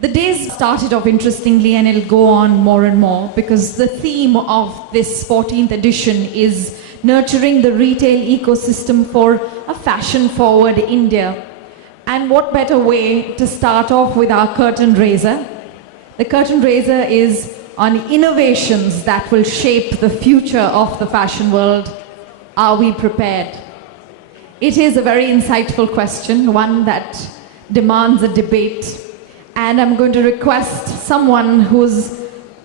The days started off interestingly and it'll go on more and more because the theme of this 14th edition is nurturing the retail ecosystem for a fashion-forward India. And what better way to start off with our curtain raiser? The curtain raiser is on innovations that will shape the future of the fashion world. Are we prepared? It is a very insightful question, one that demands a debate. And I'm going to request someone who's,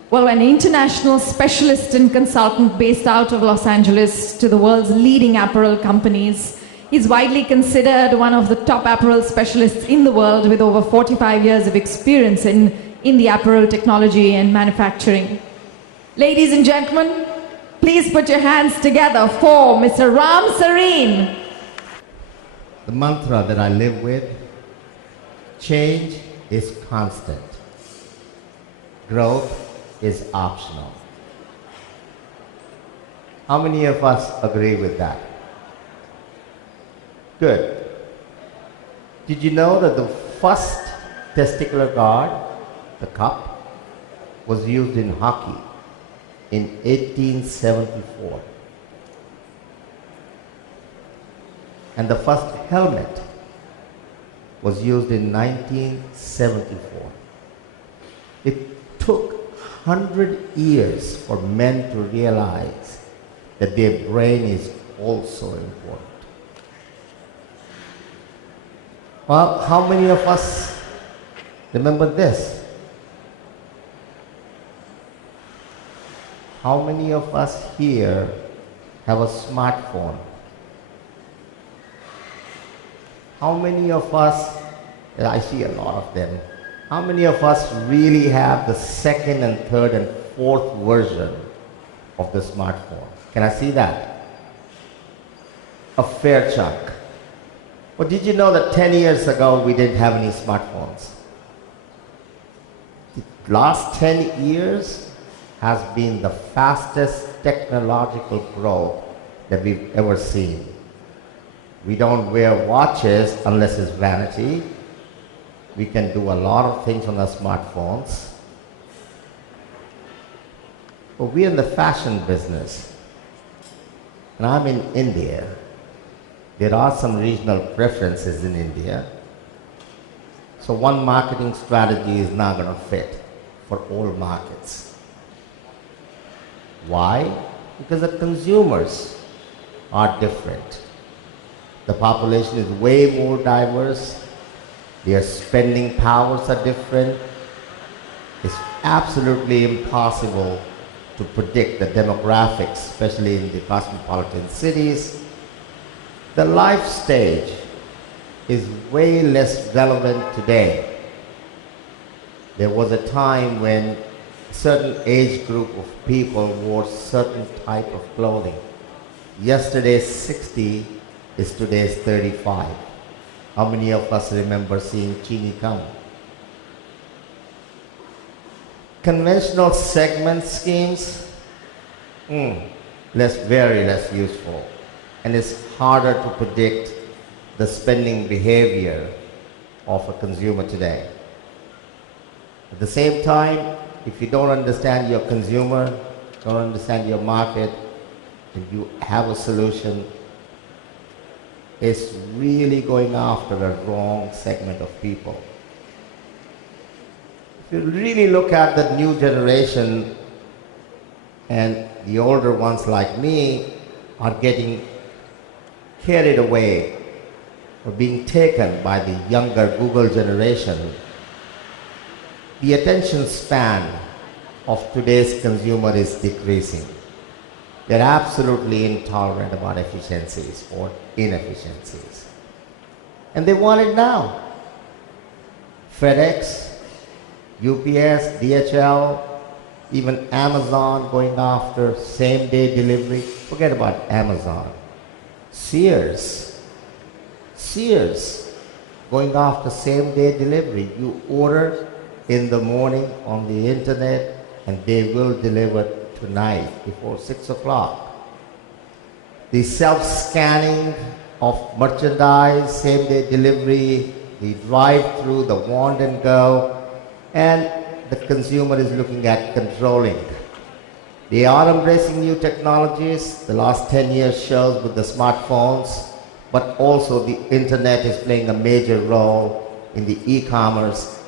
well, an international specialist and consultant based out of Los Angeles to the world's leading apparel companies. He's widely considered one of the top apparel specialists in the world with over 45 years of experience in the apparel technology and manufacturing. Ladies and gentlemen, please put your hands together for Mr. Ram Sareen. The mantra that I live with, change is constant. Growth is optional. How many of us agree with that? Good. Did you know that the first testicular guard, the cup, was used in hockey in 1874? And the first helmet was used in 1974. It took 100 years for men to realize that their brain is also important. Well, how many of us remember this? How many of us here have a smartphone? How many of us, I see a lot of them, how many of us really have the second and third and fourth version of the smartphone? Can I see that? A fair chunk. But did you know that 10 years ago we didn't have any smartphones? The last 10 years has been the fastest technological growth that we've ever seen. We don't wear watches unless it's vanity. We can do a lot of things on our smartphones. But we're in the fashion business. And I'm in India. There are some regional preferences in India. So one marketing strategy is not going to fit for all markets. Why? Because the consumers are different. The population is way more diverse. Their spending powers are different. It's absolutely impossible to predict the demographics, especially in the cosmopolitan cities. The life stage is way less relevant today. There was a time when a certain age group of people wore certain type of clothing. Yesterday's 60 is today's 35. How many of us remember seeing Chini come? Conventional segment schemes, very less useful. And it's harder to predict the spending behavior of a consumer today. At the same time, if you don't understand your consumer, don't understand your market, and you have a solution, it's really going after a wrong segment of people. If you really look at the new generation, and the older ones like me are getting carried away or being taken by the younger Google generation, the attention span of today's consumer is decreasing. They're absolutely intolerant about efficiencies or inefficiencies. And they want it now. FedEx, UPS, DHL, even Amazon going after same-day delivery. Forget about Amazon. Sears going after same-day delivery. You order in the morning on the internet and they will deliver tonight before 6 o'clock. The self-scanning of merchandise, same-day delivery, the drive-through, the want and go, and the consumer is looking at controlling. They are embracing new technologies. The last 10 years shows with the smartphones, but also the internet is playing a major role in the e-commerce.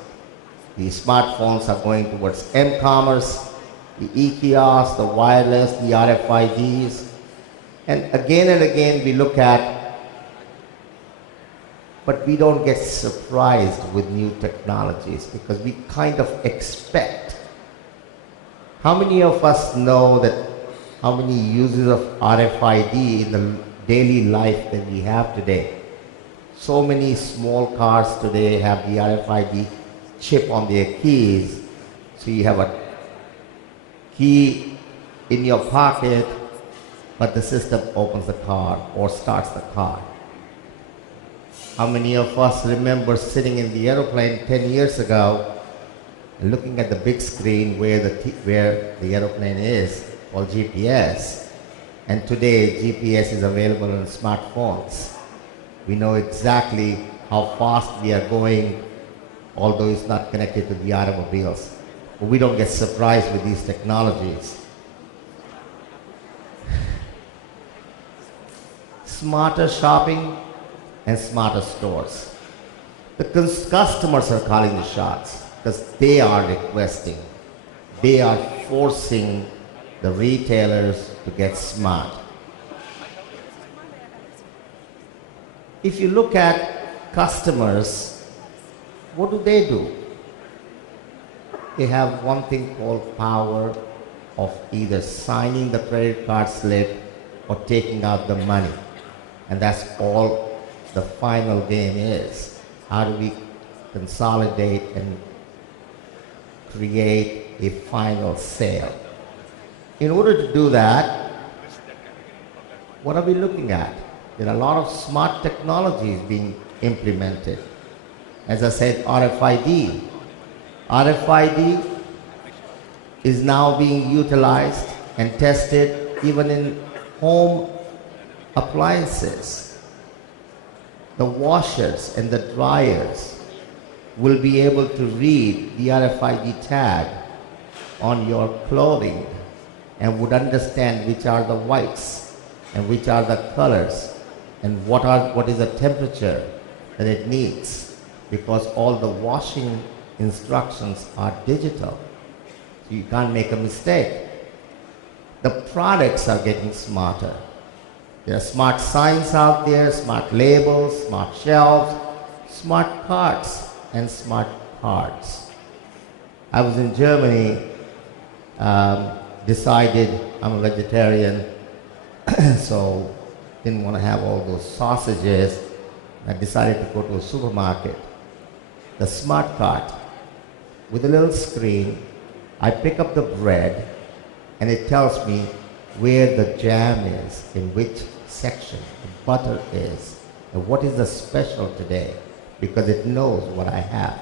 The smartphones are going towards m-commerce, the e-kiosks, the wireless, the RFIDs. And again we look at, but we don't get surprised with new technologies because we kind of expect. How many of us know that how many uses of RFID in the daily life that we have today? So many small cars today have the RFID chip on their keys. So you have a key in your pocket, but the system opens the car or starts the car. How many of us remember sitting in the aeroplane 10 years ago and looking at the big screen where the aeroplane is, called GPS, and today GPS is available on smartphones. We know exactly how fast we are going, although it's not connected to the automobiles. But we don't get surprised with these technologies. Smarter shopping and smarter stores. The customers are calling the shots because they are requesting. They are forcing the retailers to get smart. If you look at customers, what do? They have one thing called power of either signing the credit card slip or taking out the money. And that's all the final game is. How do we consolidate and create a final sale? In order to do that, what are we looking at? There are a lot of smart technologies being implemented. As I said, RFID. RFID is now being utilized and tested even in home appliances. The washers and the dryers will be able to read the RFID tag on your clothing and would understand which are the whites and which are the colors and what is the temperature that it needs, because all the washing instructions are digital. So you can't make a mistake. The products are getting smarter. There are smart signs out there, smart labels, smart shelves, smart carts, and smart cards. I was in Germany, decided I'm a vegetarian, so didn't want to have all those sausages. I decided to go to a supermarket. The smart cart with a little screen, I pick up the bread and it tells me where the jam is, in which section the butter is, and what is the special today, because it knows what I have.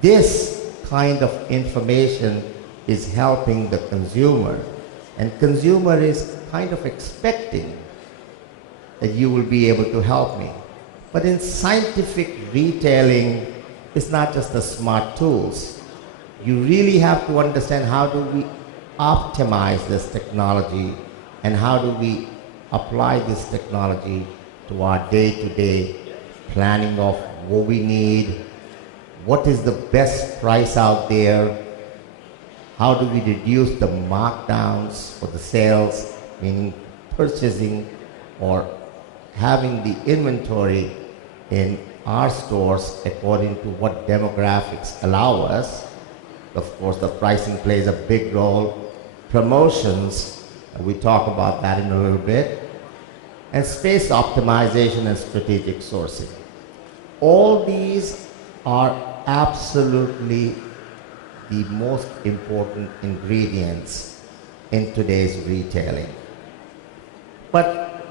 This kind of information is helping the consumer, and consumer is kind of expecting that you will be able to help me. But in scientific retailing, it's not just the smart tools. You really have to understand how do we optimize this technology and how do we apply this technology to our day-to-day planning of what we need, what is the best price out there, how do we reduce the markdowns for the sales, meaning purchasing or having the inventory in our stores according to what demographics allow us. Of course, the pricing plays a big role. Promotions, we talk about that in a little bit. And space optimization and strategic sourcing. All these are absolutely the most important ingredients in today's retailing. But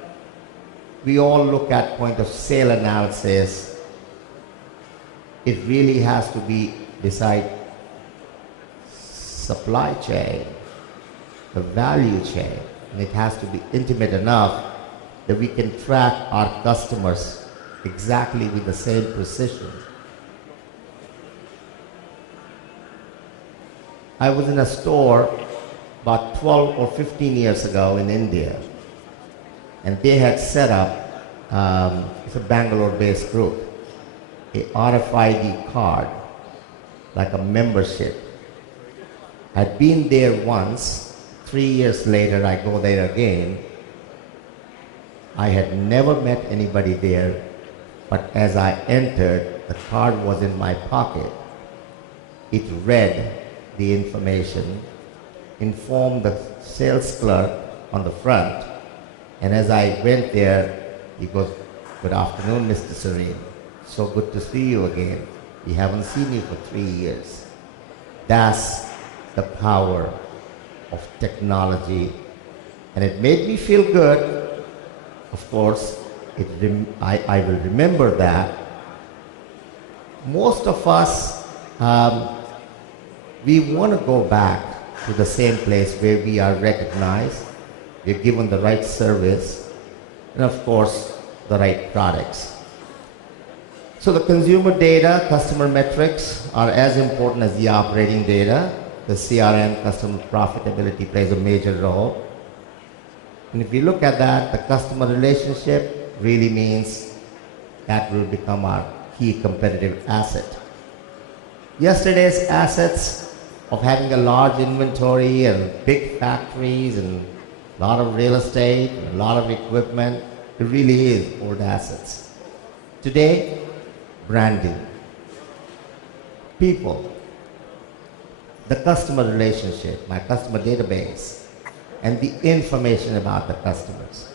we all look at point of sale analysis. It really has to be beside supply chain, the value chain, and it has to be intimate enough that we can track our customers exactly with the same precision. I was in a store about 12 or 15 years ago in India, and they had set up, it's a Bangalore-based group, a RFID card, like a membership. I'd been there once, 3 years later I go there again. I had never met anybody there, but as I entered, the card was in my pocket. It read the information, informed the sales clerk on the front, and as I went there, he goes, "Good afternoon, Mr. Serene. So good to see you again. We haven't seen you for 3 years." That's the power of technology, and it made me feel good. Of course, I will remember that. Most of us, we want to go back to the same place where we are recognized, we're given the right service, and of course, the right products. So the consumer data, customer metrics are as important as the operating data. The CRM, customer profitability, plays a major role. And if you look at that, the customer relationship really means that will become our key competitive asset. Yesterday's assets of having a large inventory and big factories and a lot of real estate and a lot of equipment, it really is old assets. Today, branding, people, the customer relationship, my customer database, and the information about the customers.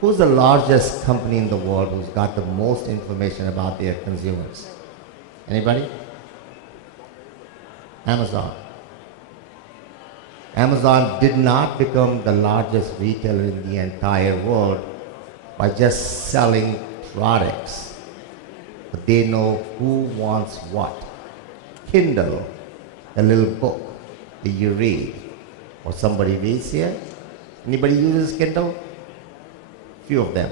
Who's the largest company in the world who's got the most information about their consumers? Anybody? Amazon. Amazon did not become the largest retailer in the entire world by just selling products, but they know who wants what. Kindle, a little book that you read, or somebody reads here. Anybody uses Kindle? Few of them.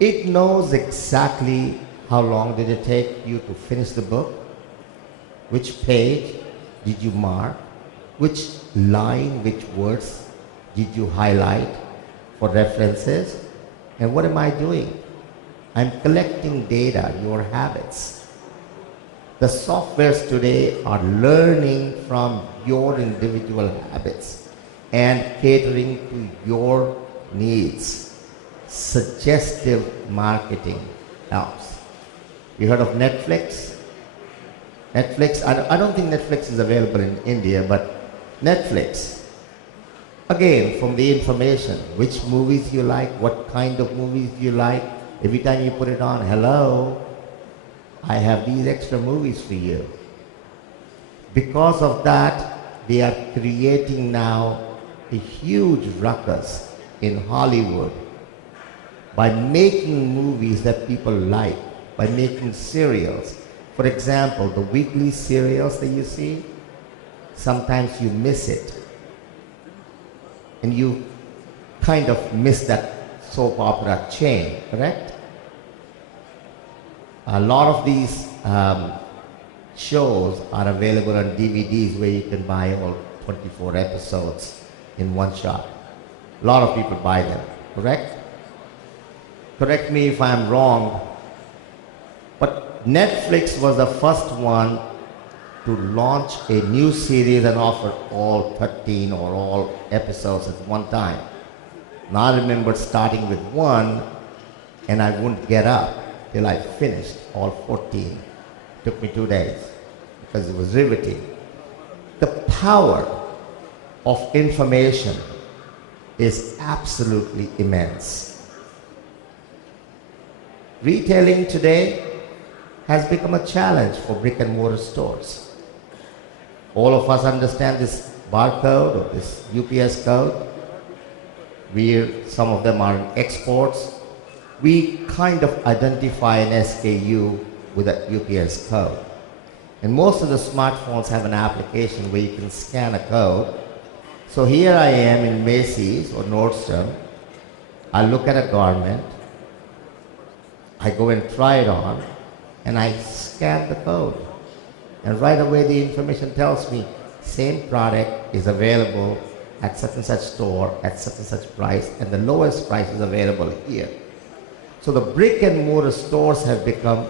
It knows exactly how long did it take you to finish the book, which page did you mark, which line, which words did you highlight for references, and what am I doing? I'm collecting data, your habits. The softwares today are learning from your individual habits and catering to your needs. Suggestive marketing helps. You heard of Netflix? Netflix, I don't think Netflix is available in India, but Netflix, again, from the information, which movies you like, what kind of movies you like, every time you put it on, hello, I have these extra movies for you. Because of that, they are creating now a huge ruckus in Hollywood by making movies that people like, by making serials. For example, the weekly serials that you see, sometimes you miss it. And you kind of miss that soap opera chain, correct? A lot of these shows are available on DVDs where you can buy all 24 episodes in one shot. A lot of people buy them, correct? Correct me if I'm wrong, but Netflix was the first one to launch a new series and offer all 13 or all episodes at one time. Now I remember starting with one, and I wouldn't get up till I finished all 14. It took me 2 days because it was riveting. The power of information is absolutely immense. Retailing today has become a challenge for brick and mortar stores. All of us understand this barcode or this UPS code. Some of them are in exports. We kind of identify an SKU with a UPS code. And most of the smartphones have an application where you can scan a code. So here I am in Macy's or Nordstrom. I look at a garment. I go and try it on, and I scan the code. And right away the information tells me same product is available at such and such store at such and such price, and the lowest price is available here. So the brick and mortar stores have become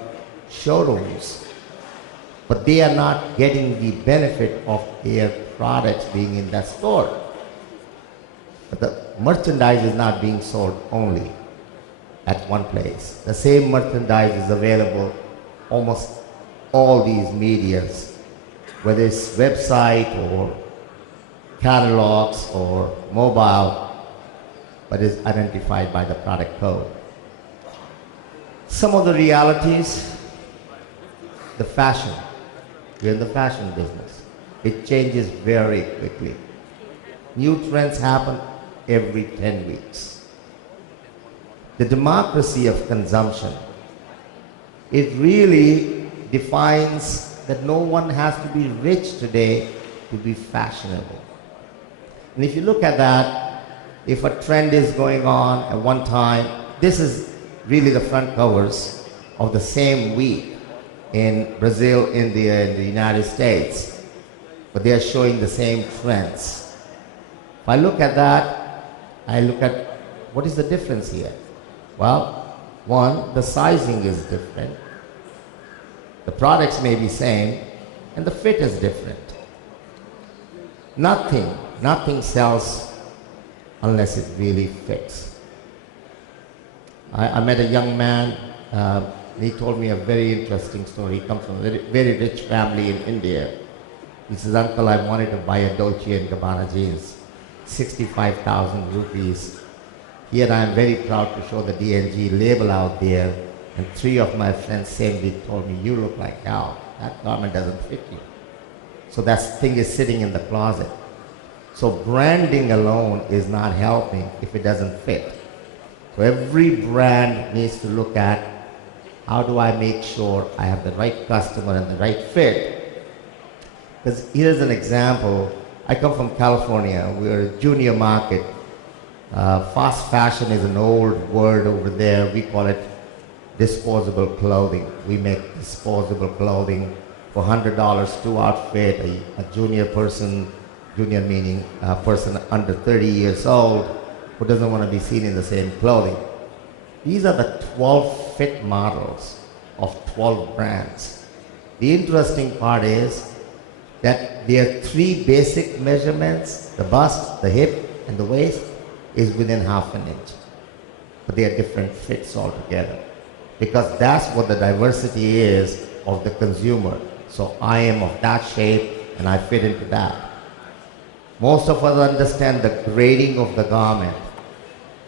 showrooms, but they are not getting the benefit of their products being in that store. But the merchandise is not being sold only at one place. The same merchandise is available almost all these medias, whether it's website or catalogs or mobile, but is identified by the product code. Some of the realities, the fashion. We're in the fashion business. It changes very quickly. New trends happen every 10 weeks. The democracy of consumption, it really defines that no one has to be rich today to be fashionable. And if you look at that, if a trend is going on at one time, this is really the front covers of the same week in Brazil, India, and the United States, but they are showing the same trends. If I look at that, I look at what is the difference here? Well, one, the sizing is different. The products may be same, and the fit is different. Nothing sells unless it really fits. I met a young man, he told me a very interesting story. He comes from a very, very rich family in India. He says, "Uncle, I wanted to buy a Dolce & Gabbana jeans, 65,000 rupees. Here I am very proud to show the D&G label out there, and 3 of my friends same told me, you look like hell. That garment doesn't fit you." So that thing is sitting in the closet. So branding alone is not helping if it doesn't fit. So every brand needs to look at, how do I make sure I have the right customer and the right fit? Because here's an example. I come from California. We're a junior market. Fast fashion is an old word over there. We call it disposable clothing. We make disposable clothing for $100 to outfit a junior person, junior meaning a person under 30 years old who doesn't want to be seen in the same clothing. These are the 12 fit models of 12 brands. The interesting part is that there are 3 basic measurements: the bust, the hip, and the waist is within ½ an inch. But they are different fits altogether, because that's what the diversity is of the consumer. So I am of that shape and I fit into that. Most of us understand the grading of the garment.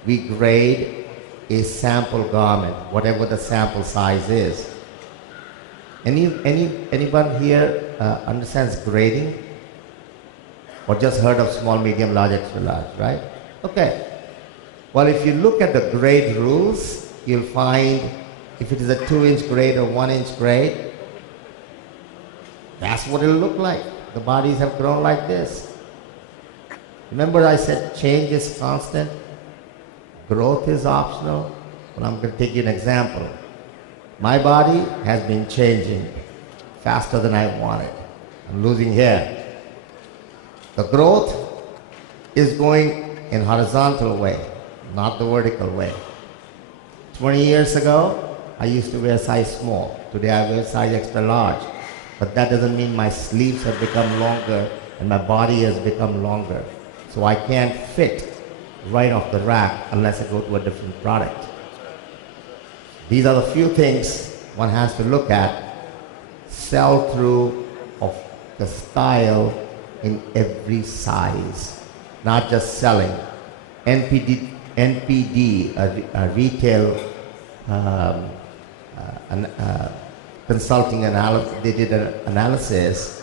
We grade a sample garment, whatever the sample size is. Anyone here understands grading? Or just heard of small, medium, large, extra large, right? Okay. Well, if you look at the grade rules, you'll find if it is a 2-inch grade or 1-inch grade, that's what it'll look like. The bodies have grown like this. Remember I said change is constant, growth is optional? Well, I'm going to take you an example. My body has been changing faster than I wanted. I'm losing hair. The growth is going in horizontal way, not the vertical way. 20 years ago, I used to wear size small. Today I wear size extra large. But that doesn't mean my sleeves have become longer and my body has become longer. So I can't fit right off the rack unless I go to a different product. These are the few things one has to look at. Sell-through of the style in every size, not just selling. NPD, a retail consulting analysis, they did an analysis,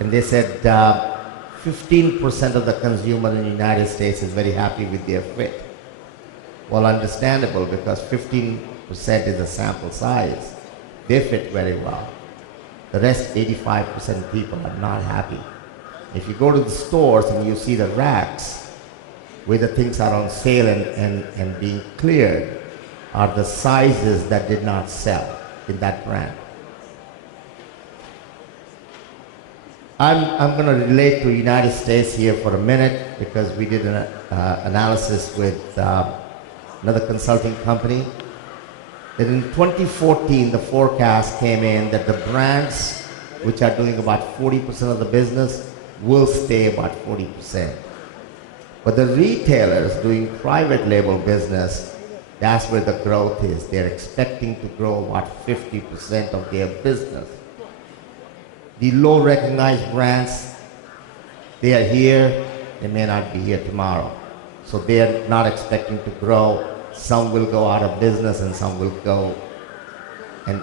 and they said 15% of the consumer in the United States is very happy with their fit. Well, understandable, because 15% is a sample size. They fit very well. The rest, 85% of people are not happy. If you go to the stores and you see the racks where the things are on sale and being cleared, are the sizes that did not sell in that brand. I'm going to relate to United States here for a minute because we did an analysis with another consulting company. That in 2014, the forecast came in that the brands which are doing about 40% of the business will stay about 40%. But the retailers doing private label business, that's where the growth is. They're expecting to grow about 50% of their business. The low recognized brands, they are here, they may not be here tomorrow. So they are not expecting to grow. Some will go out of business and some will go and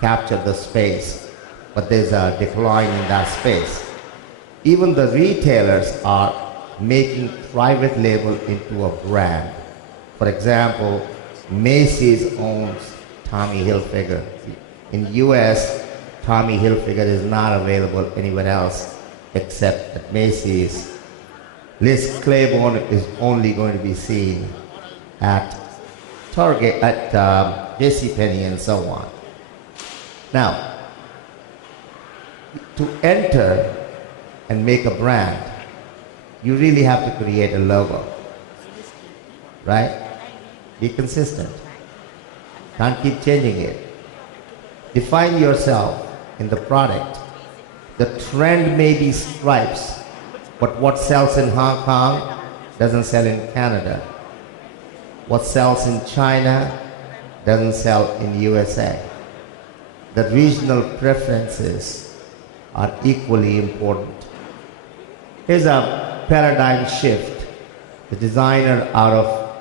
capture the space. But there's a decline in that space. Even the retailers are making private label into a brand. For example, Macy's owns Tommy Hilfiger. In US, Tommy Hilfiger is not available anywhere else except at Macy's. Liz Claiborne is only going to be seen at Target, at JCPenney and so on. Now, to enter and make a brand, you really have to create a logo, right? Be consistent. Can't keep changing it. Define yourself in the product. The trend may be stripes, but what sells in Hong Kong doesn't sell in Canada. What sells in China doesn't sell in USA. The regional preferences are equally important. Here's a paradigm shift. The designer out of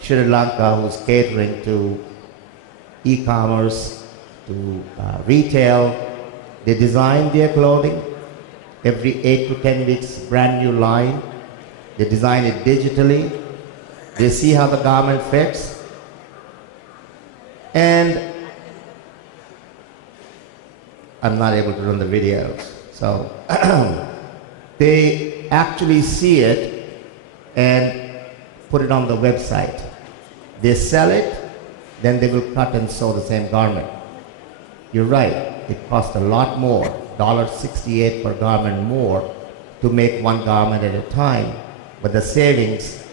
Sri Lanka who's catering to e-commerce, to retail, they design their clothing every 8 to 10 weeks, brand new line. They design it digitally. They see how the garment fits. And I'm not able to run the videos. So they actually see it and put it on the website. They sell it, then they will cut and sew the same garment. You're right, it costs a lot more, $1.68 per garment more to make one garment at a time, but the savings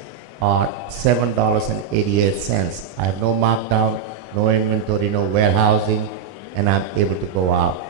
are $7.88. I have no markdown, no inventory, no warehousing, and I'm able to go out